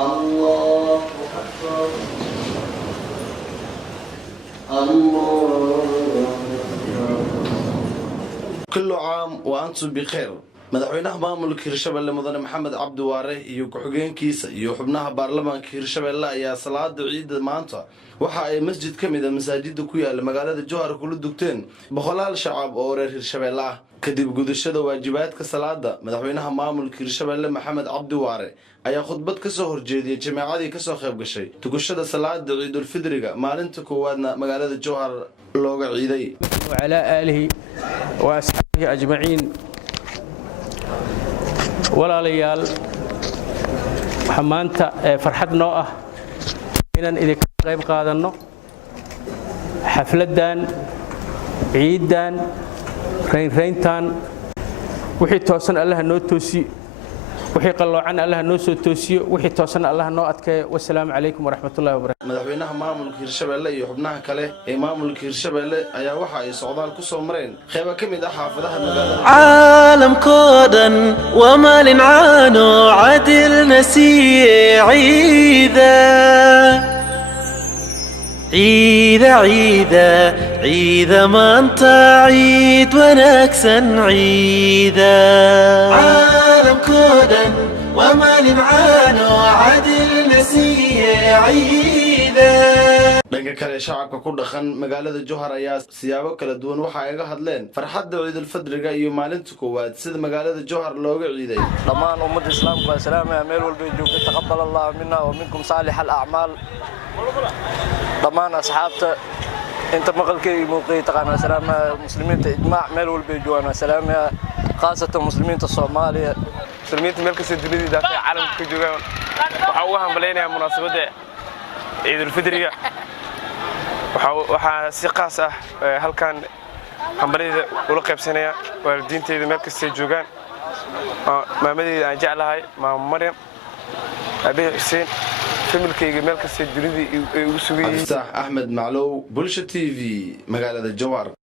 الله أكبر الله كل عام وأنتم بخير. madaxweynaha maamulka Hirshabelle mudane Maxamed Cabdi Waare iyo ku-xigeenkiisa iyo xubnaha baarlamaanka Hirshabelle ayaa salaada ciidda maanta waxa ay masjid kamid ah masaajidda ku yaala magaalada Jowhar kula dugteen boqolaal shacab oo reer Hirshabelle ah kadib gudashada waajibaadka salaada madaxweynaha maamulka Hirshabelle Maxamed Cabdi Waare ayaa khudbad ka soo horjeediyay jamaacadii ka soo qayb gashay tukashada salaada Ciidul Fidriga maalinta koowaadna magaalada Jowhar looga ciiday wa ala alihi wa ashabihi ajma'in walaalayaal waxa maanta farxad noo ah inaan idinka qayb qaadanno xafladan ciidan reyntan wixii toosan Allah noo toosiyo wixii qaloocan Allah noo soo toosiyo wixii toosan Allah noo adkeeyo wassalaamu calaykum waraxmatullaahi wabarakaatuh madaxweynaha maamulka Hirshabelle iyo xubnaha kale ee maamulka Hirshabelle ayaa waxa ay socdaal ku soo mareen qayb ka mid ah xaafadaha magaalada caalamkoodan waa maalin caano cadil nasiye ciida maanta ciid wanaagsan ciida caalamkoodan waa maalin caano cadil nasiye ciida dhanka kale shacabka ku dhaqan magaalada Jowhar ayaa siyaabo kala duwan waxa ay ga hadleen farxadda Ciidul Fidriga iyo maalinta koowaad sida magaalada Jowhar looga ciiday dhammaan ummadda islaamka salaama meel walba joogto taqabbal Allah minna wa minkum salih al a'mal dhammaan asxaabta inta maqalkay muuqay taqaana salaama muslimiinta ijmaac meel walba joogaan salaama khaasatan muslimiinta Soomaaliya muslimiinta meel kasta dunida ka caalamka joogaan waxa ugu hambaleynayaa munaasabada Ciidul Fidriga waxa si qaas ah halkan hambaleyda ula qaybsanaya waalidiinteeda meel kasta joogaan maamadeyda aan jeclahay maam Maryam abi Xuseen familkayga meel kasta dunida ay ugu sugayeen Ahmed Maclow Bulsha TV magaalada Jowhar.